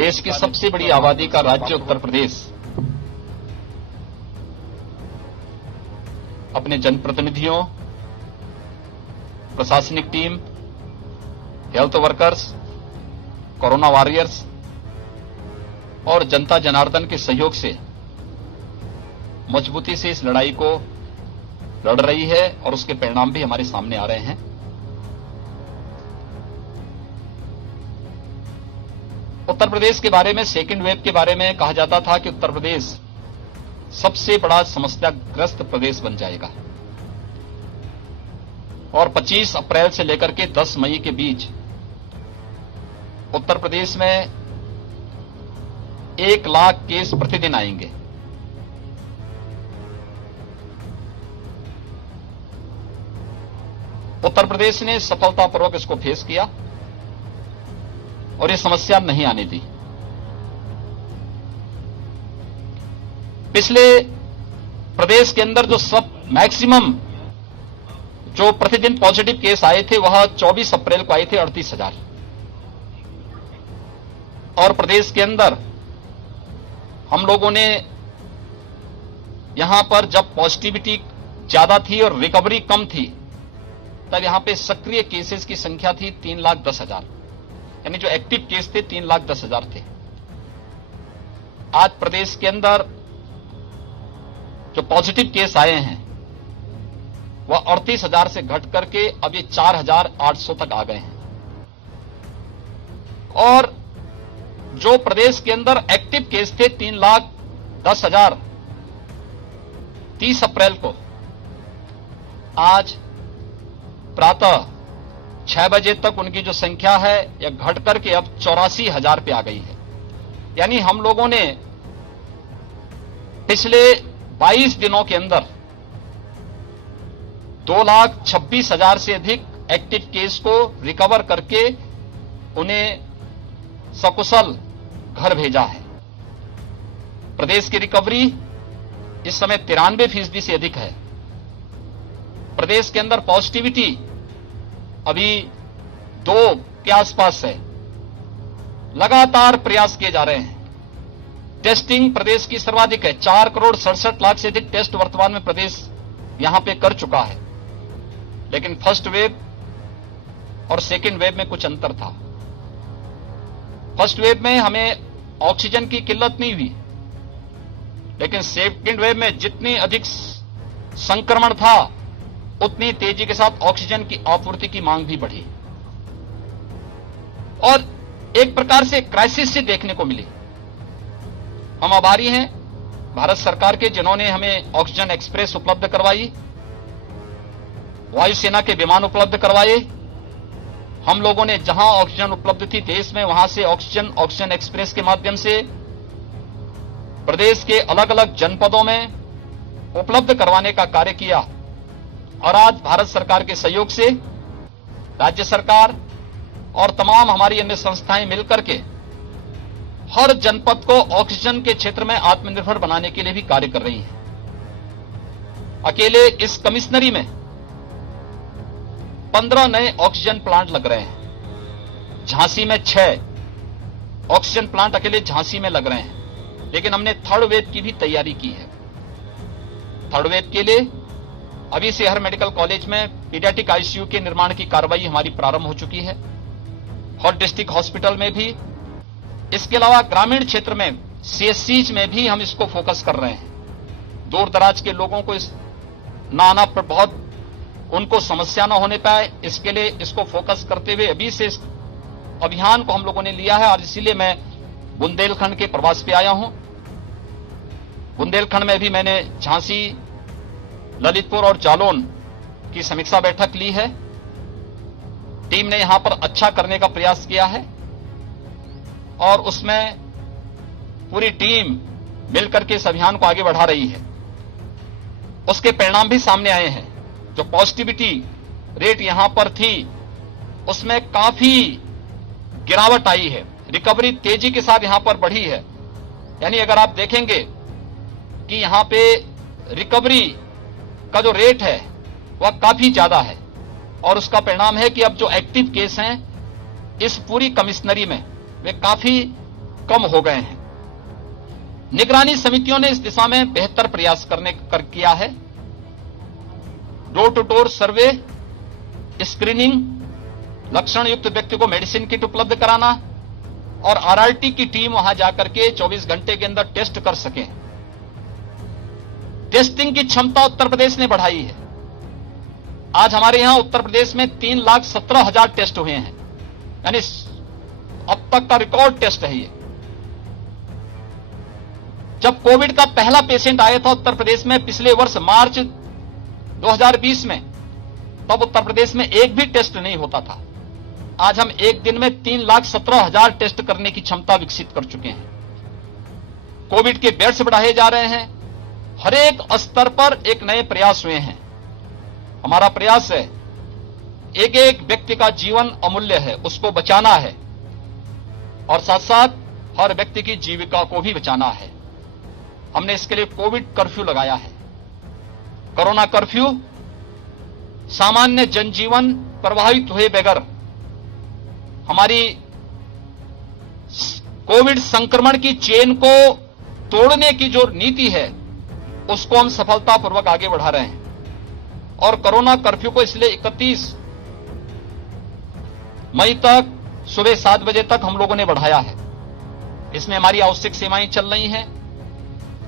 देश की सबसे बड़ी आबादी का राज्य उत्तर प्रदेश अपने जनप्रतिनिधियों, प्रशासनिक team, health workers, corona warriors और जनता जनार्दन के सहयोग से मजबूती से इस लड़ाई को लड़ रही है और उसके परिणाम भी हमारे सामने आ रहे हैं। उत्तर प्रदेश के बारे में, सेकेंड वेव के बारे में कहा जाता था कि उत्तर प्रदेश सबसे बड़ा समस्याग्रस्त प्रदेश बन जाएगा और 25 अप्रैल से लेकर के 10 मई के बीच उत्तर प्रदेश में 1 लाख केस प्रतिदिन आएंगे। उत्तर प्रदेश ने सफलतापूर्वक इसको फेस किया और ये समस्या नहीं आने दी। पिछले प्रदेश के अंदर जो मैक्सिमम जो प्रतिदिन पॉजिटिव केस आए थे वह 24 अप्रैल को आए थे 38,000 और प्रदेश के अंदर हम लोगों ने यहां पर जब पॉजिटिविटी ज्यादा थी और रिकवरी कम थी तब यहां पे सक्रिय केसेस की संख्या थी 3,10,000, यानी जो एक्टिव केस थे 3,10,000 थे। आज प्रदेश के अंदर जो पॉजिटिव केस आए हैं वह 38,000 से घट करके अब ये 4,800 तक आ गए हैं और जो प्रदेश के अंदर एक्टिव केस थे 3,10,000 30 अप्रैल को, आज प्रातः 6 बजे तक उनकी जो संख्या है यह घट करके अब 84,000 पे आ गई है। यानी हम लोगों ने पिछले 22 दिनों के अंदर 2,26,000 से अधिक एक्टिव केस को रिकवर करके उन्हें सकुशल घर भेजा है। प्रदेश की रिकवरी इस समय 93% से अधिक है। प्रदेश के अंदर पॉजिटिविटी अभी 2 के आसपास है। लगातार प्रयास किए जा रहे हैं। टेस्टिंग प्रदेश की सर्वाधिक है। 4,67,00,000 से अधिक टेस्ट वर्तमान में प्रदेश यहां पे कर चुका है, लेकिन फर्स्ट वेव और सेकेंड वेव में कुछ अंतर था। फर्स्ट वेव में हमें ऑक्सीजन की किल्लत नहीं हुई, लेकिन सेकेंड वेव में जितनी अधिक संक्रमण था उतनी तेजी के साथ ऑक्सीजन की आपूर्ति की मांग भी बढ़ी और एक प्रकार से क्राइसिस से देखने को मिली। हम आभारी हैं भारत सरकार के, जिन्होंने हमें ऑक्सीजन एक्सप्रेस उपलब्ध करवाई, वायुसेना के विमान उपलब्ध करवाए। हम लोगों ने जहां ऑक्सीजन उपलब्ध थी देश में, वहां से ऑक्सीजन एक्सप्रेस के माध्यम से प्रदेश के अलग अलग जनपदों में उपलब्ध करवाने का कार्य किया और आज भारत सरकार के सहयोग से राज्य सरकार और तमाम हमारी अन्य संस्थाएं मिलकर के हर जनपद को ऑक्सीजन के क्षेत्र में आत्मनिर्भर बनाने के लिए भी कार्य कर रही हैं। अकेले इस कमिश्नरी में 15 नए ऑक्सीजन प्लांट लग रहे हैं। झांसी में 6 ऑक्सीजन प्लांट अकेले झांसी में लग रहे हैं, लेकिन हमने थर्ड वेव की भी तैयारी की है। थर्ड वेव के लिए अभी से हर मेडिकल कॉलेज में पीडियाट्रिक आईसीयू के निर्माण की कार्रवाई हमारी प्रारंभ हो चुकी है, हर डिस्ट्रिक्ट हॉस्पिटल में भी। इसके अलावा ग्रामीण क्षेत्र में सीएससीज में भी हम इसको फोकस कर रहे हैं। दूर दराज के लोगों को इस ना आना पर बहुत उनको समस्या न होने पाए, इसके लिए इसको फोकस करते हुए अभी से इस अभियान को हम लोगों ने लिया है और इसीलिए मैं बुंदेलखंड के प्रवास पे आया हूं। बुंदेलखंड में भी मैंने झांसी, ललितपुर और जालौन की समीक्षा बैठक ली है। टीम ने यहां पर अच्छा करने का प्रयास किया है और उसमें पूरी टीम मिलकर के इस अभियान को आगे बढ़ा रही है। उसके परिणाम भी सामने आए हैं। जो पॉजिटिविटी रेट यहां पर थी उसमें काफी गिरावट आई है। रिकवरी तेजी के साथ यहां पर बढ़ी है। यानी अगर आप देखेंगे कि यहां पे रिकवरी का जो रेट है वह काफी ज्यादा है और उसका परिणाम है कि अब जो एक्टिव केस हैं इस पूरी कमिश्नरी में वे काफी कम हो गए हैं। निगरानी समितियों ने इस दिशा में बेहतर प्रयास किया है। Door to door survey, screening, लक्षण युक्त व्यक्ति को मेडिसिन किट उपलब्ध कराना और आरआरटी की टीम वहां जाकर के 24 घंटे के अंदर टेस्ट कर सके। टेस्टिंग की क्षमता उत्तर प्रदेश ने बढ़ाई है। आज हमारे यहां उत्तर प्रदेश में 3,17,000 टेस्ट हुए हैं, यानी अब तक का रिकॉर्ड टेस्ट है ये। जब कोविड का पहला पेशेंट आया था उत्तर प्रदेश में पिछले वर्ष मार्च 2020 में, तब उत्तर प्रदेश में एक भी टेस्ट नहीं होता था। आज हम एक दिन में 3,17,000 टेस्ट करने की क्षमता विकसित कर चुके हैं। कोविड के बेड्स बढ़ाए जा रहे हैं। हर एक स्तर पर एक नए प्रयास हुए हैं। हमारा प्रयास है, एक एक व्यक्ति का जीवन अमूल्य है, उसको बचाना है और साथ साथ हर व्यक्ति की जीविका को भी बचाना है। हमने इसके लिए कोविड कर्फ्यू लगाया है। कोरोना कर्फ्यू सामान्य जनजीवन प्रभावित हुए बगैर हमारी कोविड संक्रमण की चेन को तोड़ने की जो नीति है उसको हम सफलतापूर्वक आगे बढ़ा रहे हैं और कोरोना कर्फ्यू को इसलिए 31 मई तक सुबह 7 बजे तक हम लोगों ने बढ़ाया है। इसमें हमारी आवश्यक सेवाएं चल रही हैं,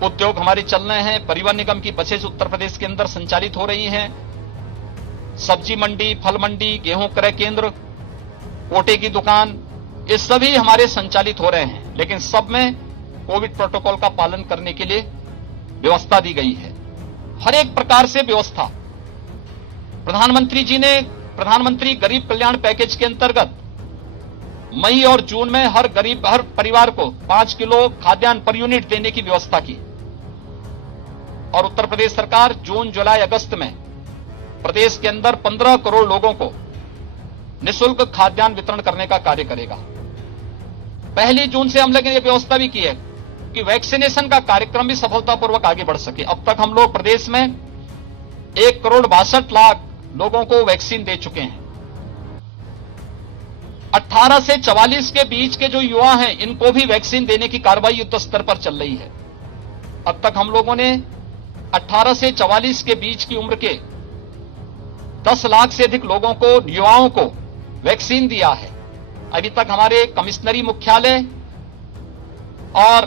उद्योग हमारे चल रहे हैं, परिवहन निगम की बसेस उत्तर प्रदेश के अंदर संचालित हो रही हैं, सब्जी मंडी, फल मंडी, गेहूं क्रय केंद्र, कोटे की दुकान, ये सभी हमारे संचालित हो रहे हैं। लेकिन सब में कोविड प्रोटोकॉल का पालन करने के लिए व्यवस्था दी गई है। हर एक प्रकार से व्यवस्था प्रधानमंत्री जी ने प्रधानमंत्री गरीब कल्याण पैकेज के अंतर्गत मई और जून में हर परिवार को 5 किलो खाद्यान्न पर यूनिट देने की व्यवस्था की और उत्तर प्रदेश सरकार जून, जुलाई, अगस्त में प्रदेश के अंदर 15 करोड़ लोगों को निःशुल्क खाद्यान्न वितरण करने का कार्य करेगा। 1 जून से हम लोगों ने यह व्यवस्था भी की है कि वैक्सीनेशन का कार्यक्रम भी सफलतापूर्वक आगे बढ़ सके। अब तक हम लोग प्रदेश में 1,62,00,000 लोगों को वैक्सीन दे चुके हैं। 18 से 44 के बीच के जो युवा हैं, इनको भी वैक्सीन देने की कार्रवाई युद्ध स्तर पर चल रही है। अब तक हम लोगों ने 18 से 44 के बीच की उम्र के 10 लाख से अधिक लोगों को, युवाओं को वैक्सीन दिया है। अभी तक हमारे कमिश्नरी मुख्यालय और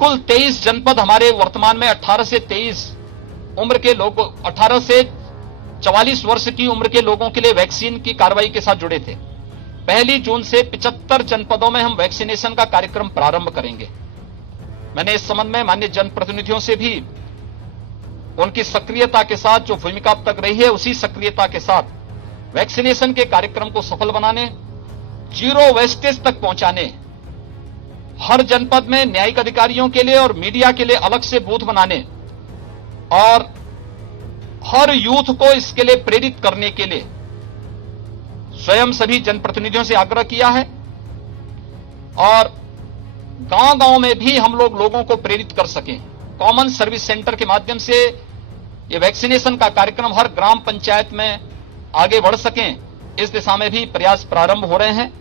कुल 23 जनपद हमारे वर्तमान में 18 से 23 उम्र के लोगों, 18 से 44 वर्ष की उम्र के लोगों के लिए वैक्सीन की कार्रवाई के साथ जुड़े थे। 1 जून से 75 जनपदों में हम वैक्सीनेशन का कार्यक्रम प्रारंभ करेंगे। मैंने इस संबंध में माननीय जनप्रतिनिधियों से भी उनकी सक्रियता के साथ जो भूमिका अब तक रही है, उसी सक्रियता के साथ वैक्सीनेशन के कार्यक्रम को सफल बनाने, जीरो वेस्टेज तक पहुंचाने, हर जनपद में न्यायिक अधिकारियों के लिए और मीडिया के लिए अलग से बूथ बनाने और हर यूथ को इसके लिए प्रेरित करने के लिए स्वयं सभी जनप्रतिनिधियों से आग्रह किया है और गांव-गांव में भी हम लोगों को प्रेरित कर सकें। कॉमन सर्विस सेंटर के माध्यम से ये वैक्सीनेशन का कार्यक्रम हर ग्राम पंचायत में आगे बढ़ सकें, इस दिशा में भी प्रयास प्रारंभ हो रहे हैं।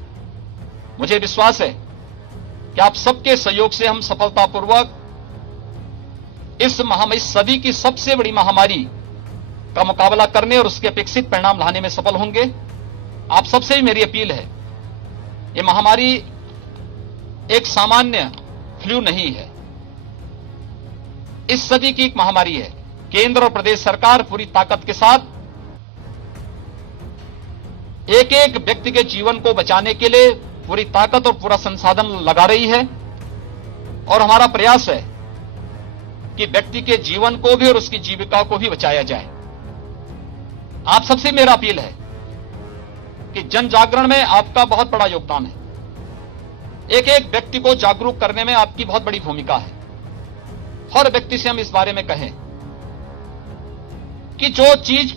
मुझे विश्वास है कि आप सबके सहयोग से हम सफलतापूर्वक इस सदी की सबसे बड़ी महामारी का मुकाबला करने और उसके अपेक्षित परिणाम लाने में सफल होंगे। आप सबसे भी मेरी अपील है, ये महामारी एक सामान्य फ्लू नहीं है, इस सदी की एक महामारी है। केंद्र और प्रदेश सरकार पूरी ताकत के साथ एक एक व्यक्ति के जीवन को बचाने के लिए पूरी ताकत और पूरा संसाधन लगा रही है और हमारा प्रयास है कि व्यक्ति के जीवन को भी और उसकी जीविका को भी बचाया जाए। आप सबसे मेरा अपील है कि जन जागरण में आपका बहुत बड़ा योगदान है। एक एक व्यक्ति को जागरूक करने में आपकी बहुत बड़ी भूमिका है। हर व्यक्ति से हम इस बारे में कहें कि जो चीज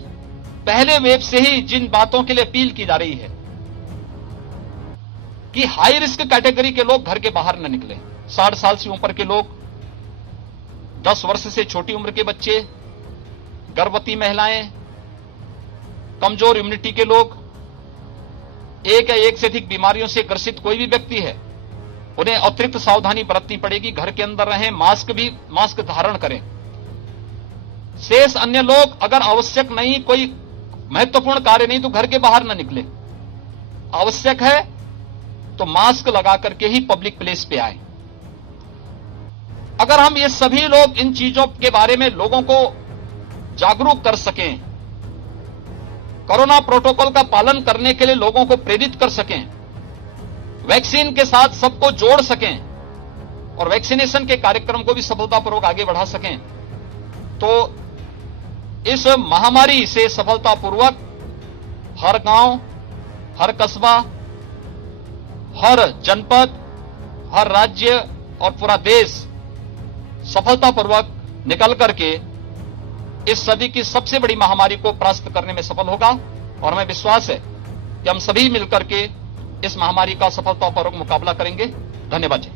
पहले वेव से ही जिन बातों के लिए अपील की जा रही है कि हाई रिस्क कैटेगरी के लोग घर के बाहर न निकलें, 60 साल से ऊपर के लोग, 10 वर्ष से छोटी उम्र के बच्चे, गर्भवती महिलाएं, कमजोर इम्यूनिटी के लोग, एक या एक से अधिक बीमारियों से ग्रसित कोई भी व्यक्ति है, उन्हें अतिरिक्त सावधानी बरतनी पड़ेगी, घर के अंदर रहें, मास्क धारण करें। शेष अन्य लोग अगर आवश्यक नहीं, कोई महत्वपूर्ण कार्य नहीं, तो घर के बाहर न निकले। आवश्यक है तो मास्क लगा करके ही पब्लिक प्लेस पे आए। अगर हम ये सभी लोग इन चीजों के बारे में लोगों को जागरूक कर सकें, कोरोना प्रोटोकॉल का पालन करने के लिए लोगों को प्रेरित कर सकें, वैक्सीन के साथ सबको जोड़ सकें और वैक्सीनेशन के कार्यक्रम को भी सफलतापूर्वक आगे बढ़ा सकें, तो इस महामारी से सफलतापूर्वक हर गांव, हर कस्बा, हर जनपद, हर राज्य और पूरा देश सफलतापूर्वक निकल करके इस सदी की सबसे बड़ी महामारी को परास्त करने में सफल होगा। और हमें विश्वास है कि हम सभी मिलकर के इस महामारी का सफलतापूर्वक मुकाबला करेंगे। धन्यवाद जी।